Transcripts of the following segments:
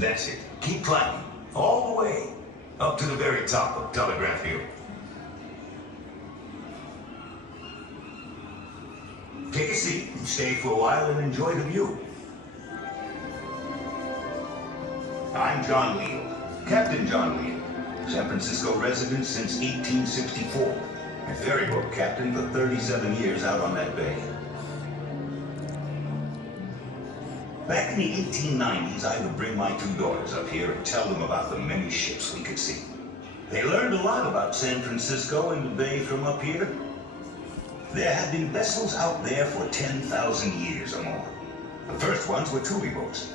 That's it. Keep climbing. All the way. Up to the very top of Telegraph Hill. Take a seat and stay for a while and enjoy the view. I'm John Leal, Captain John Leal, San Francisco resident since 1864, and ferryboat captain for 37 years out on that bay. Back in the 1890s, I would bring my two daughters up here and tell them about the many ships we could see. They learned a lot about San Francisco and the bay from up here. There have been vessels out there for 10,000 years or more. The first ones were tule boats.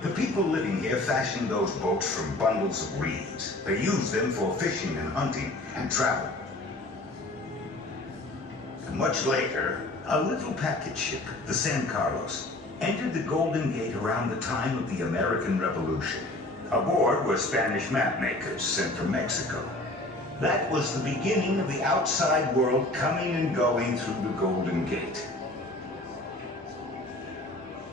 The people living here fashioned those boats from bundles of reeds. They used them for fishing and hunting and travel. And much later, a little packet ship, the San Carlos, entered the Golden Gate around the time of the American Revolution. Aboard were Spanish map makers sent from Mexico. That was the beginning of the outside world coming and going through the Golden Gate.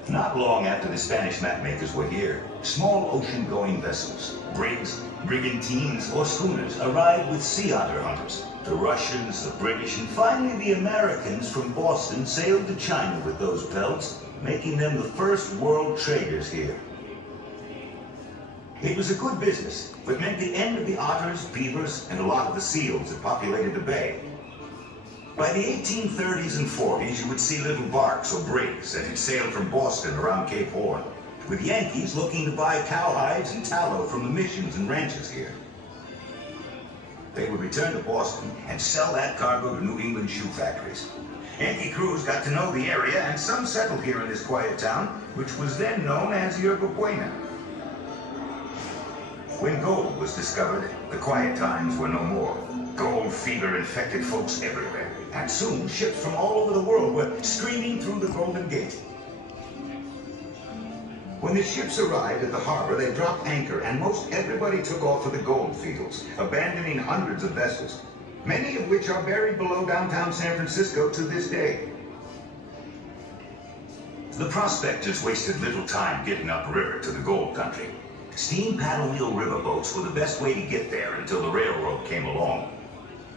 Not long after the Spanish mapmakers were here, small ocean-going vessels, brigs, brigantines, or schooners arrived with sea otter hunters. The Russians, the British, and finally the Americans from Boston sailed to China with those pelts, making them the first world traders here. It was a good business, but meant the end of the otters, beavers, and a lot of the seals that populated the bay. By the 1830s and 40s, you would see little barks or brigs that had sailed from Boston around Cape Horn, with Yankees looking to buy cowhides and tallow from the missions and ranches here. They would return to Boston and sell that cargo to New England shoe factories. Yankee crews got to know the area, and some settled here in this quiet town, which was then known as Yerba Buena. When gold was discovered, the quiet times were no more. Gold fever infected folks everywhere, and soon ships from all over the world were streaming through the Golden Gate. When the ships arrived at the harbor, they dropped anchor, and most everybody took off for the gold fields, abandoning hundreds of vessels, many of which are buried below downtown San Francisco to this day. The prospectors wasted little time getting upriver to the gold country. Steam paddle wheel riverboats were the best way to get there until the railroad came along.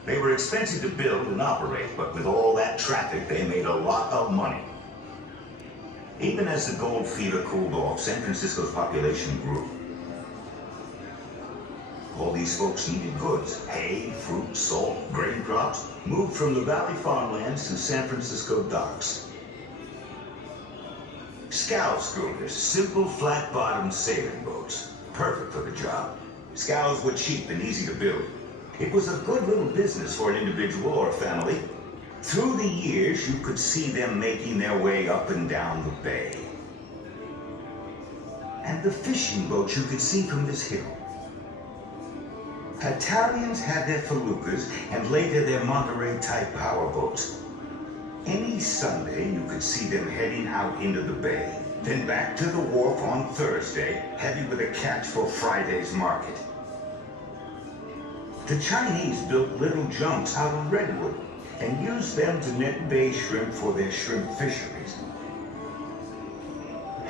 They were expensive to build and operate, but with all that traffic, they made a lot of money. Even as the gold fever cooled off, San Francisco's population grew. All these folks needed goods. Hay, fruit, salt, grain crops moved from the valley farmlands to San Francisco docks. Scow schooners, simple flat-bottomed sailing boats, perfect for the job. Scows were cheap and easy to build. It was a good little business for an individual or a family. Through the years, you could see them making their way up and down the bay. And the fishing boats you could see from this hill. Italians had their feluccas and later their Monterey-type powerboats. Any Sunday, you could see them heading out into the bay, then back to the wharf on Thursday, heavy with a catch for Friday's market. The Chinese built little junks out of redwood and used them to net bay shrimp for their shrimp fisheries.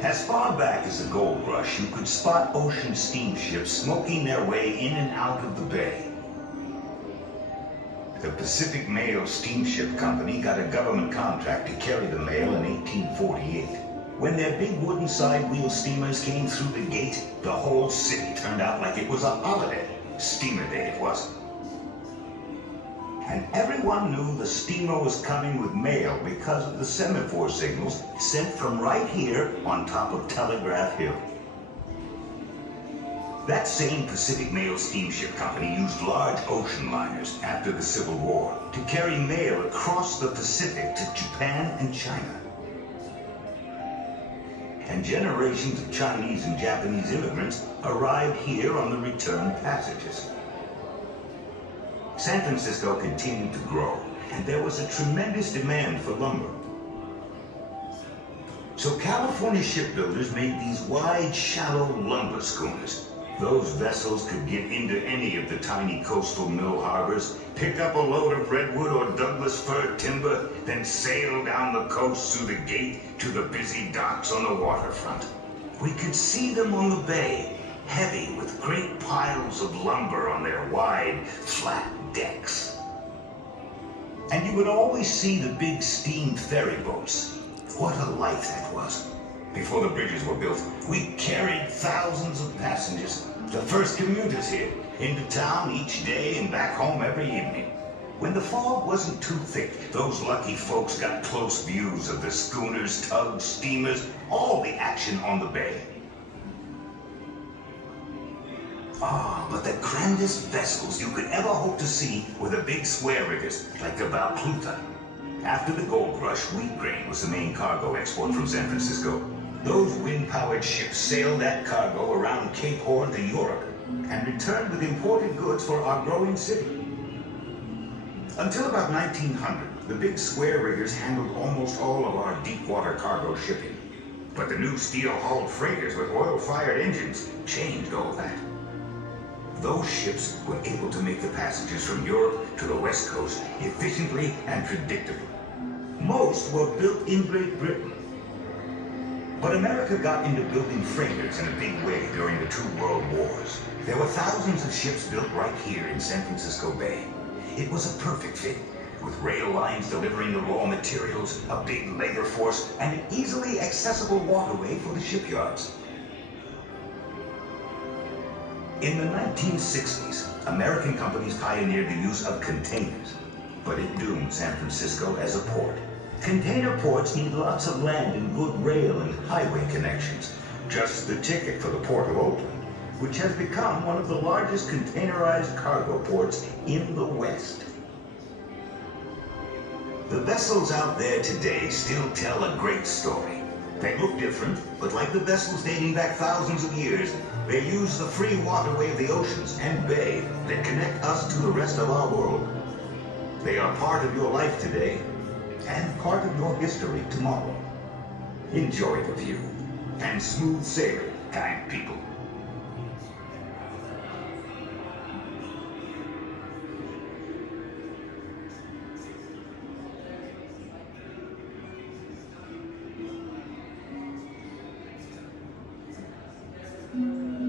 As far back as the gold rush, you could spot ocean steamships smoking their way in and out of the bay. The Pacific Mail Steamship Company got a government contract to carry the mail in 1848. When their big wooden side wheel steamers came through the gate, the whole city turned out like it was a holiday. Steamer Day it was. And everyone knew the steamer was coming with mail because of the semaphore signals sent from right here on top of Telegraph Hill. That same Pacific Mail Steamship Company used large ocean liners after the Civil War to carry mail across the Pacific to Japan and China. And generations of Chinese and Japanese immigrants arrived here on the return passages. San Francisco continued to grow, and there was a tremendous demand for lumber. So California shipbuilders made these wide, shallow lumber schooners. Those vessels could get into any of the tiny coastal mill harbors, pick up a load of redwood or Douglas fir timber, then sail down the coast through the gate to the busy docks on the waterfront. We could see them on the bay, heavy with great piles of lumber on their wide, flat decks. And you would always see the big steam ferry boats. What a life that was. Before the bridges were built, we carried thousands of passengers, the first commuters here, into town each day and back home every evening. When the fog wasn't too thick, those lucky folks got close views of the schooners, tugs, steamers, all the action on the bay. Ah, but the grandest vessels you could ever hope to see were the big square riggers, like the Valplutha. After the gold rush, wheat grain was the main cargo export from San Francisco. Those wind-powered ships sailed that cargo around Cape Horn to Europe and returned with imported goods for our growing city. Until about 1900, the big square riggers handled almost all of our deep-water cargo shipping. But the new steel-hulled freighters with oil-fired engines changed all that. Those ships were able to make the passages from Europe to the West Coast efficiently and predictably. Most were built in Great Britain. But America got into building freighters in a big way during the two world wars. There were thousands of ships built right here in San Francisco Bay. It was a perfect fit, with rail lines delivering the raw materials, a big labor force, and an easily accessible waterway for the shipyards. In the 1960s, American companies pioneered the use of containers, but it doomed San Francisco as a port. Container ports need lots of land and good rail and highway connections, just the ticket for the Port of Oakland, which has become one of the largest containerized cargo ports in the West. The vessels out there today still tell a great story. They look different, but like the vessels dating back thousands of years, they use the free waterway of the oceans and bay that connect us to the rest of our world. They are part of your life today, and part of your history tomorrow. Enjoy the view, and smooth sailing, kind people.